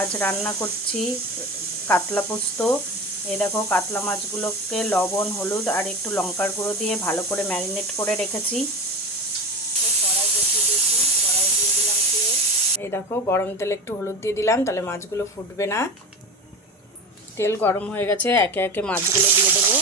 আজ রান্না করছি কাতলা পোস্ত। এই দেখো, কাতলা মাছগুলোকে লবণ, হলুদ আর একটু লঙ্কার গুঁড়ো দিয়ে ভালো করে ম্যারিনেট করে রেখেছি। এই দেখো, গরম তেলে একটু হলুদ দিয়ে দিলাম, তাহলে মাছগুলো ফুটবে না। তেল গরম হয়ে গেছে, একে একে মাছগুলো দিয়ে দেবো।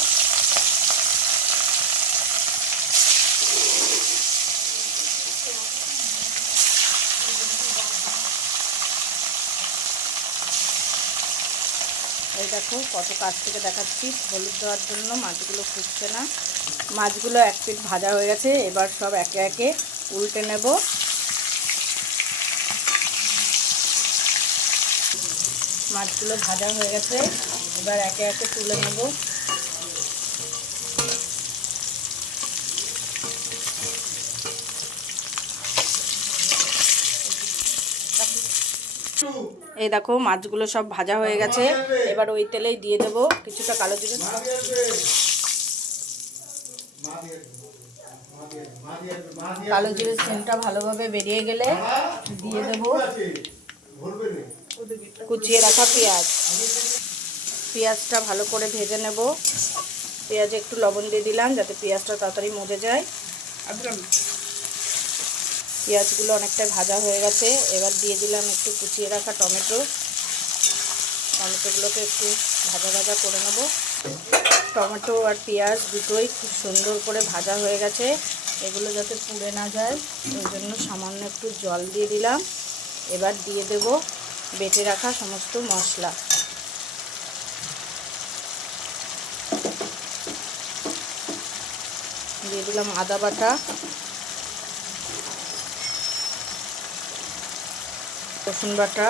এই দেখো কত কাছ থেকে দেখাচ্ছি, হলুদ দেওয়ার জন্য মাছগুলো ফুটছে না। মাছগুলো এক পিট ভাজা হয়ে গেছে, এবার সব একে একে উল্টে নেব। মাছগুলো ভাজা হয়ে গেছে, এবার একে একে তুলে নেব। এই দেখো, মাছগুলো সব ভাজা হয়ে গেছে। এবার ওই তেলেই দিয়ে দেবো কিছুটা কালো জিরে। কালো জিরে সিমটা ভালোভাবে বেরিয়ে গেলে দিয়ে দেবো কুচিয়ে রাখা পেঁয়াজ। পেঁয়াজটা ভালো করে ভেজে নেব। পেঁয়াজে একটু লবণ দিয়ে দিলাম যাতে পেঁয়াজটা তাড়াতাড়ি মজে যায়। পেঁয়াজগুলো অনেকটাই ভাজা হয়ে গেছে। এবার দিয়ে দিলাম একটু কুচিয়ে রাখা টমেটো। টমেটোগুলোকে একটু ভাজা ভাজা করে নেব। টমেটো আর পেঁয়াজ দুটোই খুব সুন্দর করে ভাজা হয়ে গেছে। এগুলো যাতে পুড়ে না যায়, ওই জন্য সামান্য একটু জল দিয়ে দিলাম। এবার দিয়ে দেব বেটে রাখা সমস্ত মশলা। দিয়ে দিলাম আদা বাটা। রসুন বাটা।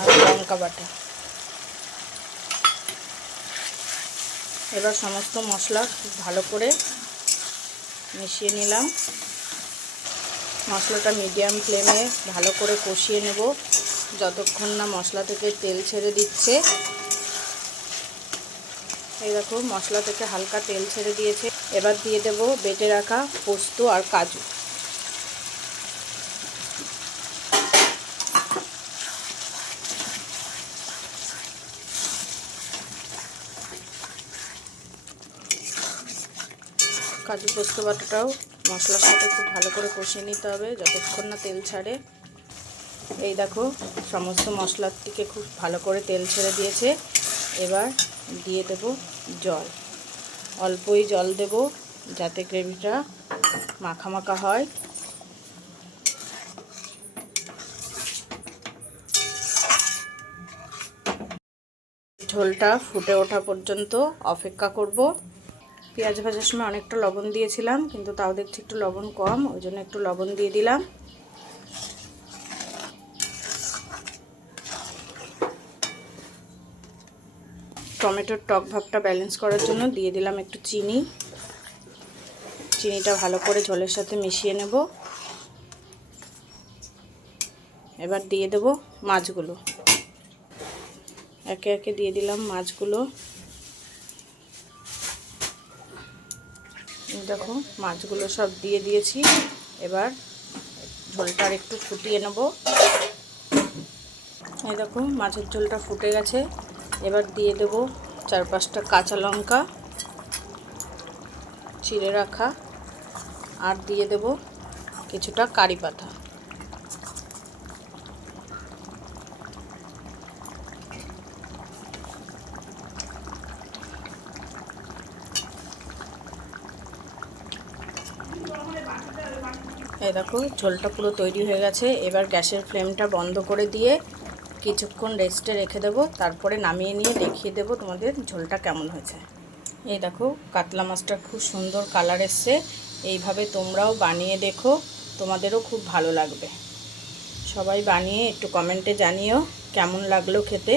আর লঙ্কা বাটা। এবার সমস্ত মশলা ভালো করে মিশিয়ে নিলাম। মশলাটা মিডিয়াম ফ্লেমে ভালো করে কষিয়ে নেব। যতক্ষণ না মশলা থেকে তেল ছেড়ে দিচ্ছে এই দেখো, মশলা থেকে হালকা তেল ছেড়ে দিয়েছে। এবার দিয়ে দেব বেটে রাখা পোস্ত আর কাজু। কাজু পোস্ত বাটাটাও মশলার সাথে খুব ভালো করে কষিয়ে নিতে হবে, যতক্ষণ না তেল ছাড়ে। এই দেখো, সমস্ত মশলার থেকে খুব ভালো করে তেল ছেড়ে দিয়েছে। এবার দিয়ে দেব জল। অল্পই জল দেব যাতে গ্রেভিটা মাখা মাখা হয়। ঝোলটা ফুটে ওঠা পর্যন্ত অপেক্ষা করব। পেঁয়াজ ভাজার সময় অনেকটা লবণ দিয়েছিলাম, কিন্তু তাও দেখছি একটু লবণ কম, ওই জন্য একটু লবণ দিয়ে দিলাম। টমেটোর টক ভাবটা ব্যালেন্স করার জন্য দিয়ে দিলাম একটু চিনি। চিনিটা ভালো করে ঝোলের সাথে মিশিয়ে নেব। এবার দিয়ে দেব মাছগুলো। একে একে দিয়ে দিলাম মাছগুলো। দেখো, মাছগুলো সব দিয়ে দিয়েছি। এবার ঝোলটা একটু ফুটিয়ে নেব। এই দেখো, মাছের ঝোলটা ফুটে গেছে। এবার দিয়ে দেব চার পাঁচটা কাঁচা লঙ্কা, চিড়ে রাখা, আর দিয়ে দেব কিছুটা কারি পাতা। এই দেখো ঝোলটা পুরো তৈরি হয়ে গেছে। এবার গ্যাসের ফ্লেমটা বন্ধ করে দিয়ে কিছুক্ষণ রেস্টে রেখে দেবো, তারপরে নামিয়ে নিয়ে দেখিয়ে দেবো তোমাদের ঝোলটা কেমন হয়েছে। এই দেখো, কাতলা মাছটা খুব সুন্দর কালার এসছে, এইভাবে তোমরাও বানিয়ে দেখো, তোমাদেরও খুব ভালো লাগবে। সবাই বানিয়ে একটু কমেন্টে জানিও, কেমন লাগল খেতে।